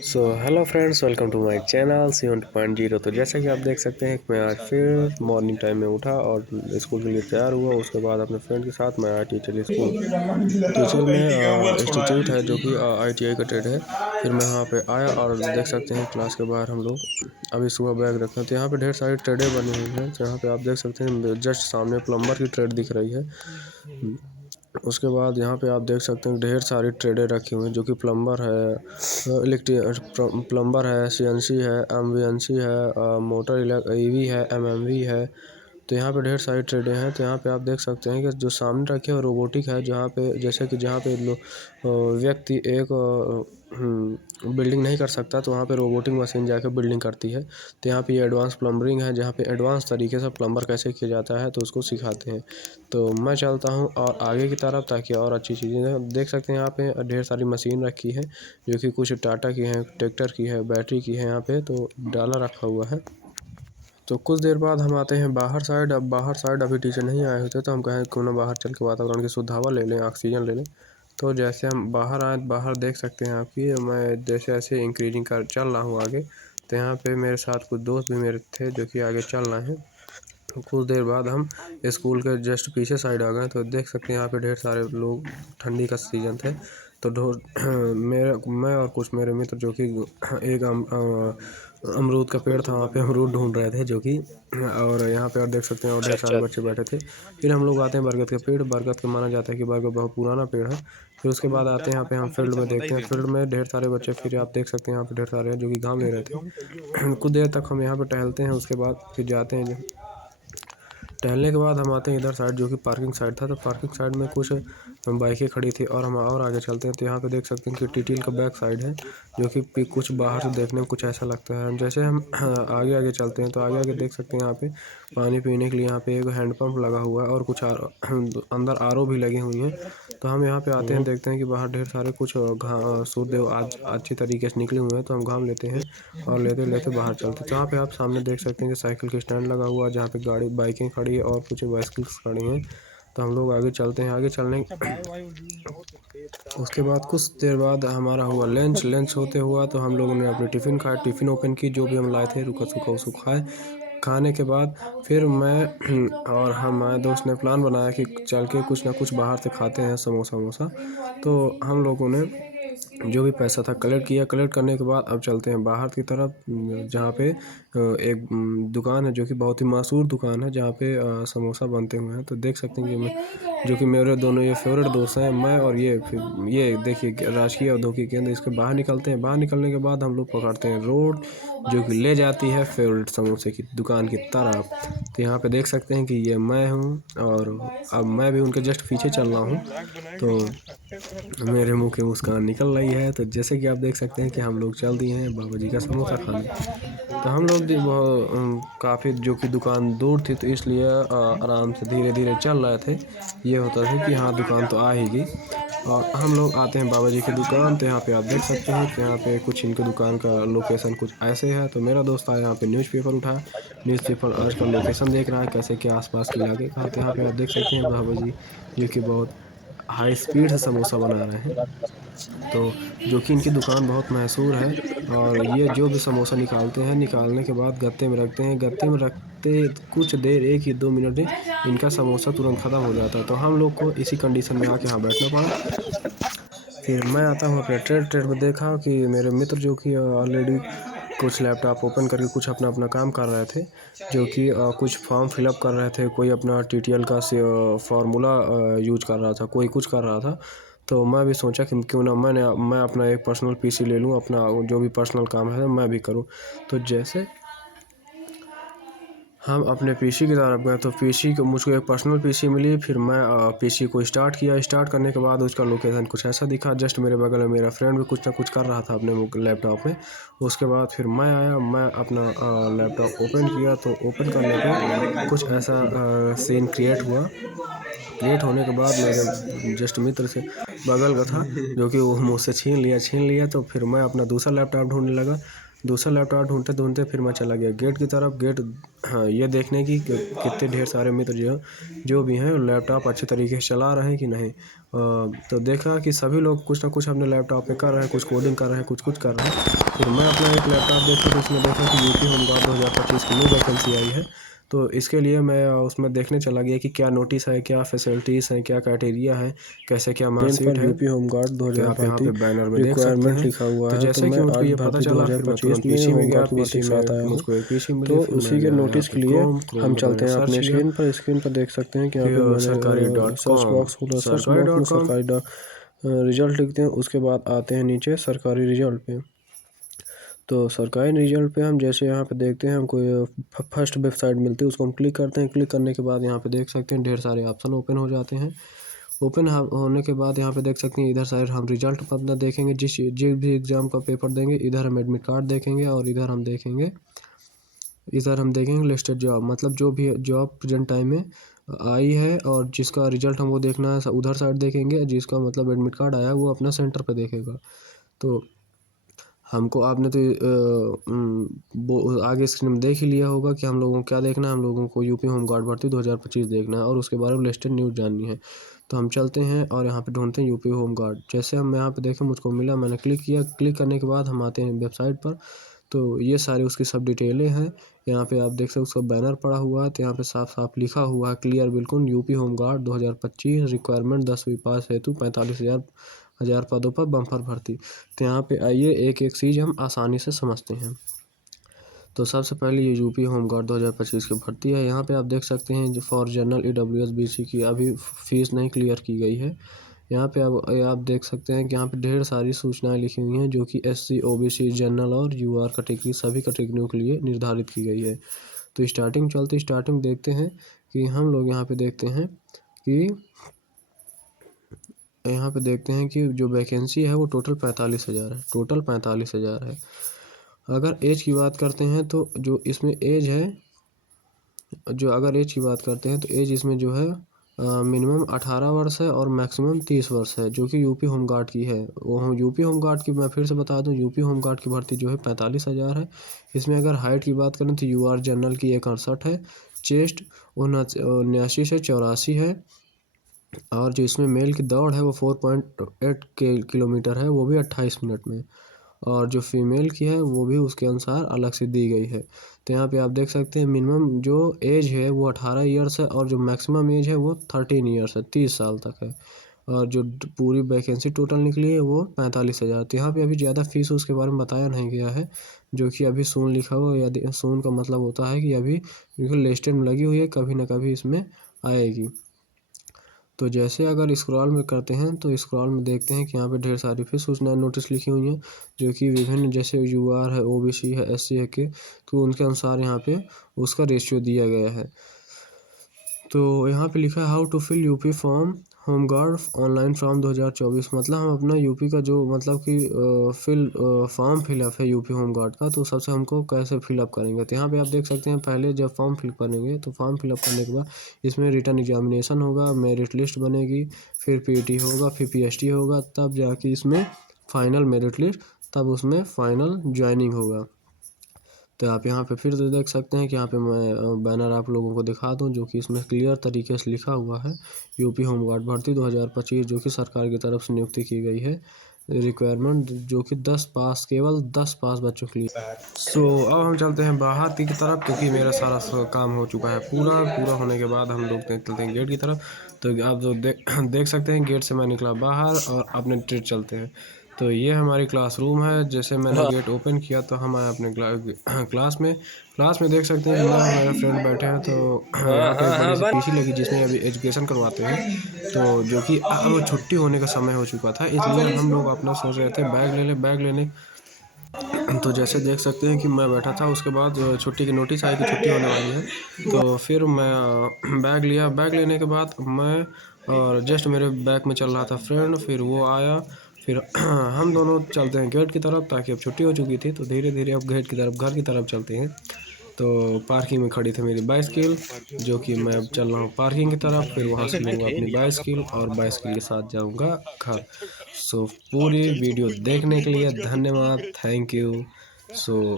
So hello friends, welcome to my channel 7.0। तो जैसा कि आप देख सकते हैं मैं आज फिर मॉर्निंग टाइम में उठा और स्कूल के लिए तैयार हुआ। उसके बाद अपने फ्रेंड के साथ मैं आया टीचर स्कूल। टीचर में इंस्टीट्यूट है जो कि ITI का ट्रेड है। फिर मैं वहाँ पे आया और देख सकते हैं क्लास के बाहर हम लोग अभी सुबह बैग रखे हैं। तो यहाँ पे ढेर सारी ट्रेडें बनी हुई हैं। तो यहाँ पे आप देख सकते हैं जस्ट सामने प्लम्बर की ट्रेड दिख रही है। उसके बाद यहाँ पे आप देख सकते हैं ढेर सारी ट्रेडें रखी हुई हैं जो कि प्लम्बर है, प्लम्बर है, CNC है, MVNC है, मोटर EV है, MMV है। तो यहाँ पे ढेर सारी ट्रेडें हैं। तो यहाँ पे आप देख सकते हैं कि जो सामने रखे है रोबोटिक है, जहाँ पे जैसे कि जहाँ पे व्यक्ति एक बिल्डिंग नहीं कर सकता तो वहाँ पे रोबोटिक मशीन जाकर बिल्डिंग करती है। तो यहाँ पे एडवांस प्लम्बरिंग है, जहाँ पे एडवांस तरीके से प्लम्बर कैसे किया जाता है तो उसको सिखाते हैं। तो मैं चलता हूँ और आगे की तरफ ताकि और अच्छी चीज़ें देख सकते हैं। यहाँ पे ढेर सारी मशीन रखी है जो कि कुछ टाटा की है, ट्रैक्टर की है, बैटरी की है। यहाँ पे तो डाला रखा हुआ है। तो कुछ देर बाद हम आते हैं बाहर साइड। अब बाहर साइड अभी टीचर नहीं आए होते तो हम कहें क्यों ना बाहर चल के वातावरण की शुद्ध हवा ले लें, ऑक्सीजन ले लें। तो जैसे हम बाहर आए, बाहर देख सकते हैं आपकी मैं जैसे ऐसे इंक्रीजिंग कर चल रहा हूँ आगे। तो यहाँ पे मेरे साथ कुछ दोस्त भी मेरे थे जो कि आगे चल रहे हैं। तो कुछ देर बाद हम स्कूल के जस्ट पीछे साइड आ गए। तो देख सकते हैं यहाँ पे ढेर सारे लोग, ठंडी का सीजन थे तो मैं और कुछ मेरे मित्र जो कि एक अमरूद का पेड़ था, वहाँ पे अमरूद ढूंढ रहे थे जो कि, और यहाँ पे और देख सकते हैं और ढेर सारे बच्चे बैठे थे। फिर हम लोग आते हैं बरगद के पेड़। बरगद का माना जाता है कि बरगद बहुत पुराना पेड़ है। फिर उसके बाद आते हैं यहाँ पे हम फील्ड में, देखते हैं फील्ड में ढेर सारे बच्चे। फिर आप देख सकते हैं यहाँ पे ढेर सारे हैं जो कि घाम ले रहे थे। कुछ देर तक हम यहाँ पे टहलते हैं। उसके बाद फिर जाते हैं टहलने के बाद हम आते हैं इधर साइड जो कि पार्किंग साइड था। तो पार्किंग साइड में कुछ बाइकें खड़ी थी और हम और आगे चलते हैं। तो यहाँ पे देख सकते हैं कि टीटीएल का बैक साइड है जो कि कुछ बाहर से देखने में कुछ ऐसा लगता है। जैसे हम आगे आगे चलते हैं तो आगे आगे देख सकते हैं यहाँ पे पानी पीने के लिए यहाँ पे एक हैंडपम्प लगा हुआ है और कुछ अंदर RO भी लगी हुई हैं। तो हम यहाँ पे आते हैं, देखते हैं कि बाहर ढेर सारे कुछ सूर्यदेव आज अच्छी तरीके से निकले हुए हैं। तो हम घाम लेते हैं और लेते लेते बाहर चलते हैं। तो यहाँ पे आप सामने देख सकते हैं कि साइकिल के स्टैंड लगा हुआ है जहाँ पे गाड़ी बाइकें खड़ी है और कुछ बाइसिकल्स खड़ी हैं। तो हम लोग आगे चलते हैं। आगे चलने उसके बाद कुछ देर बाद हमारा हुआ लंच होते हुआ। तो हम लोगों ने अपनी टिफ़िन खाया, टिफ़िन ओपन की, जो भी हम लाए थे रुका सूखा उसको खाए। खाने के बाद फिर मैं और हमारे दोस्त ने प्लान बनाया कि चल के कुछ ना कुछ बाहर से खाते हैं, समोसा वमोसा। तो हम लोगों ने जो भी पैसा था कलेक्ट किया। कलेक्ट करने के बाद अब चलते हैं बाहर की तरफ, जहाँ पे एक दुकान है जो कि बहुत ही मशहूर दुकान है जहाँ पे समोसा बनते हुए हैं। तो देख सकते हैं कि जो कि मेरे दोनों ये फेवरेट दोस्त हैं, मैं और ये देखिए राजकीय औद्योगिक केंद्र। इसके बाहर निकलते हैं। बाहर निकलने के बाद हम लोग पकड़ते हैं रोड जो कि ले जाती है फेवरेट समोसे की दुकान की तरफ। तो यहाँ पे देख सकते हैं कि ये मैं हूँ और अब मैं भी उनके जस्ट पीछे चल रहा हूँ। तो मेरे मुंह की मुस्कान निकल रही है। तो जैसे कि आप देख सकते हैं कि हम लोग चल दिए हैं बाबा जी का समोसा खाने। तो हम लोग काफ़ी जो कि दुकान दूर थी तो इसलिए आराम से धीरे धीरे चल रहे थे। ये होता था कि हाँ दुकान तो आ ही गई। और हम लोग आते हैं बाबा जी की दुकान। तो यहाँ पे आप देख सकते हैं कि यहाँ पे कुछ इनकी दुकान का लोकेशन कुछ ऐसे है। तो मेरा दोस्त आया यहाँ पे न्यूज़पेपर उठाया, न्यूज़पेपर आज का लोकेशन देख रहा है कैसे क्या आसपास के इलाके का। तो यहाँ पे आप देख सकते हैं बाबा जी जो कि बहुत हाई स्पीड से समोसा बना रहे हैं। तो जो कि इनकी दुकान बहुत मशहूर है। और ये जो भी समोसा निकालते हैं, निकालने के बाद गत्ते में रखते हैं। गत्ते में रखते कुछ देर 1 या 2 मिनट में इनका समोसा तुरंत ख़त्म हो जाता है। तो हम लोग को इसी कंडीशन में आके यहाँ बैठना पड़ा। फिर मैं आता हूँ अपने ट्रेड में, देखा कि मेरे मित्र जो कि ऑलरेडी कुछ लैपटॉप ओपन करके कुछ अपना अपना काम कर रहे थे, जो कि कुछ फॉर्म फिलअप कर रहे थे। कोई अपना TTL का फार्मूला यूज कर रहा था, कोई कुछ कर रहा था। तो मैं भी सोचा कि क्यों ना मैं अपना एक पर्सनल PC ले लूँ, अपना जो भी पर्सनल काम है मैं भी करूँ। तो जैसे हम अपने PC की तरफ गए तो PC को मुझको एक पर्सनल PC मिली। फिर मैं PC को स्टार्ट किया। स्टार्ट करने के बाद उसका लोकेशन कुछ ऐसा दिखा। जस्ट मेरे बगल में मेरा फ्रेंड भी कुछ ना कुछ कर रहा था अपने लैपटॉप में। उसके बाद फिर मैं आया, मैं अपना लैपटॉप ओपन किया। तो ओपन करने पे कुछ ऐसा सीन क्रिएट हुआ। क्रिएट होने के बाद मेरे जस्ट मित्र से बगल का था जो कि वो मुझसे छीन लिया। तो फिर मैं अपना दूसरा लैपटॉप ढूंढने लगा। दूसरा लैपटॉप ढूंढते ढूंढते फिर मैं चला गया गेट की तरफ। गेट हाँ, ये देखने की कितने ढेर सारे मित्र जो भी हैं लैपटॉप अच्छे तरीके से चला रहे हैं कि नहीं। तो देखा कि सभी लोग कुछ ना कुछ अपने लैपटॉप पे कर रहे हैं, कुछ कोडिंग कर रहे हैं, कुछ कर रहे हैं। फिर मैं अपना एक लैपटॉप देखा तो उसमें देखा कि यूपी होमगार्ड 2025 की न्यू वैकेंसी आई है। तो इसके लिए मैं उसमें देखने चला गया कि क्या नोटिस है, क्या फैसिलिटीज़ हैं, क्या क्राइटेरिया है, कैसे क्या मार्कशीट है। यूपी होमगार्ड तो आप यहाँ 2025 पे बैनर में देख सकते रिक्वायरमेंट हैं। लिखा हुआ तो है। तो जैसे कि मैं मुझको आज ये पता भर्ती चला फिर मैं 2025 तुरंत में पीसी में गया। होमगार्ड की भर्ती पीसी के साथ में आया हूँ। मुझको एक पीसी मिली। तो फिर मैं उसी के गया यहाँ नोटिस पे के लिए क्रोम हम में चलते मैंने हैं सर्च अपने किया। स्क्रीन पर देख सकते हैं कि यहाँ पे फिर मैंने सरकारी डॉट सर्च कॉम बॉक्स खोला। सर्च सरकारी बॉक्स में डॉट कॉम सरकारी रिजल्ट लिखते हैं। उसके बाद आते हैं नीचे सरकारी रिजल्ट पे। तो सरकारी रिजल्ट पे हम जैसे यहाँ पे देखते हैं हमको फर्स्ट वेबसाइट मिलती है, उसको हम क्लिक करते हैं। क्लिक करने के बाद यहाँ पे देख सकते हैं ढेर सारे ऑप्शन ओपन हो जाते हैं। ओपन होने के बाद यहाँ पे देख सकते हैं इधर साइड हम रिजल्ट अपना देखेंगे। जिस भी एग्ज़ाम का पेपर देंगे इधर हम एडमिट कार्ड देखेंगे और इधर हम देखेंगे लिस्टेड जॉब, मतलब जो भी जॉब प्रेजेंट टाइम में आई है और जिसका रिजल्ट हमको देखना है उधर साइड देखेंगे। जिसका मतलब एडमिट कार्ड आया वो अपना सेंटर पे देखेगा। तो हमको आपने तो वो आगे स्क्रीन में देख ही लिया होगा कि हम लोगों को क्या देखना है। हम लोगों को यूपी होमगार्ड भर्ती 2025 देखना है और उसके बारे में लेटेस्ट न्यूज़ जाननी है। तो हम चलते हैं और यहाँ पे ढूंढते हैं यूपी होमगार्ड। जैसे हम यहाँ पे देखें मुझको मिला, मैंने क्लिक किया। क्लिक करने के बाद हम आते हैं वेबसाइट पर। तो ये सारी उसकी सब डिटेलें हैं। यहाँ पे आप देख सकते हो उसका बैनर पड़ा हुआ है। तो यहाँ पे साफ साफ लिखा हुआ है क्लियर बिल्कुल, यूपी होमगार्ड 2025 रिक्वायरमेंट 10वीं पास हेतु 45,000 पदों पर बम्पर भर्ती। तो यहाँ पे आइए एक एक चीज़ हम आसानी से समझते हैं। तो सबसे पहले ये यूपी होमगार्ड 2025 की भर्ती है। यहाँ पे आप देख सकते हैं जो फॉर जनरल EWS BC की अभी फीस नहीं क्लियर की गई है। यहाँ पे आप देख सकते हैं कि यहाँ पे ढेर सारी सूचनाएं लिखी हुई हैं जो कि SC OBC जनरल और UR कैटेगरी सभी कैटेगरियों के लिए निर्धारित की गई है। तो स्टार्टिंग देखते हैं कि हम लोग यहाँ पे देखते हैं कि जो वैकेंसी है वो टोटल 45,000 है। टोटल 45,000 है। अगर एज की बात करते हैं तो जो इसमें एज है तो एज इसमें जो है मिनिमम 18 वर्ष है और मैक्सिमम 30 वर्ष है, जो कि यूपी होमगार्ड की है। वो यूपी होमगार्ड की मैं फिर से बता दूं, यूपी होमगार्ड की भर्ती जो है 45,000 है। इसमें अगर हाइट की बात करें तो UR जनरल की 168 है। चेस्ट 79 से 84 है। और जो इसमें मेल की दौड़ है वो 4.8 किलोमीटर है, वो भी 28 मिनट में। और जो फीमेल की है वो भी उसके अनुसार अलग से दी गई है। तो यहाँ पे आप देख सकते हैं मिनिमम जो एज है वो 18 ईयर्स है और जो मैक्सिमम एज है वो 13 ईयर्स है, 30 साल तक है। और जो पूरी वैकेंसी टोटल निकली है वो 45,000। तो यहाँ पे अभी ज़्यादा फीस उसके बारे में बताया नहीं गया है, जो कि अभी सून लिखा हुआ है। यदि सून का मतलब होता है कि अभी लिस्टेड में लगी हुई है, कभी ना कभी इसमें आएगी। तो जैसे अगर स्क्रॉल में करते हैं तो स्क्रॉल में देखते हैं कि यहाँ पे ढेर सारी फिर सूचनाएं नोटिस लिखी हुई हैं, जो कि विभिन्न जैसे UR है, OBC है, SC है के, तो उनके अनुसार यहाँ पे उसका रेशियो दिया गया है। तो यहाँ पे लिखा है how to fill UP form home guard online form 2024। मतलब हम अपना यूपी का जो मतलब कि फॉर्म फिलअप है यूपी होमगार्ड का, तो सबसे हमको कैसे फिलअप करेंगे। तो यहाँ पे आप देख सकते हैं पहले जब फॉर्म फिल करेंगे तो फॉर्म फिलअप करने के बाद इसमें रिटन एग्जामिनेशन होगा, मेरिट लिस्ट बनेगी, फिर PET होगा, फिर PST होगा, तब जाके इसमें फाइनल मेरिट लिस्ट, तब उसमें फाइनल ज्वाइनिंग होगा। तो आप यहाँ पे फिर से देख सकते हैं कि यहाँ पे मैं बैनर आप लोगों को दिखा दूं, जो कि इसमें क्लियर तरीके से लिखा हुआ है यूपी होमगार्ड भर्ती 2025, जो कि सरकार की तरफ से नियुक्ति की गई है। रिक्वायरमेंट जो कि केवल 10 पास बच्चों के लिए। अब हम चलते हैं बाहर की तरफ, क्योंकि मेरा सारा काम हो चुका है। पूरा होने के बाद हम लोग चलते हैं गेट की तरफ। तो आप जो देख सकते हैं गेट से मैं निकला बाहर और अपने ट्रेड चलते हैं। तो ये हमारी क्लासरूम है। जैसे मैंने गेट ओपन किया तो हम आए अपने क्लास में देख सकते हैं कि मैं और मेरा फ्रेंड बैठे हैं। तो यहाँ पे एक बड़ी सी PC लगी जिसमें अभी एजुकेशन करवाते हैं। तो जो कि अब छुट्टी होने का समय हो चुका था, इसलिए हम लोग अपना सोच रहे थे बैग लेने। तो जैसे देख सकते हैं कि मैं बैठा था, उसके बाद छुट्टी की नोटिस आई कि छुट्टी होने वाली है। तो फिर मैं बैग लिया। बैग लेने के बाद मैं और जस्ट मेरे बैग में चल रहा था फ्रेंड, फिर वो आया। फिर हम दोनों चलते हैं गेट की तरफ, ताकि अब छुट्टी हो चुकी थी। तो धीरे धीरे अब गेट की तरफ घर की तरफ चलते हैं। तो पार्किंग में खड़ी थी मेरी बाइसिकल, जो कि मैं अब चल रहा हूँ पार्किंग की तरफ। फिर वहाँ से लूँगा अपनी बाइसिकल और बाइसिकल के साथ जाऊँगा घर। पूरी वीडियो देखने के लिए धन्यवाद, थैंक यू। सो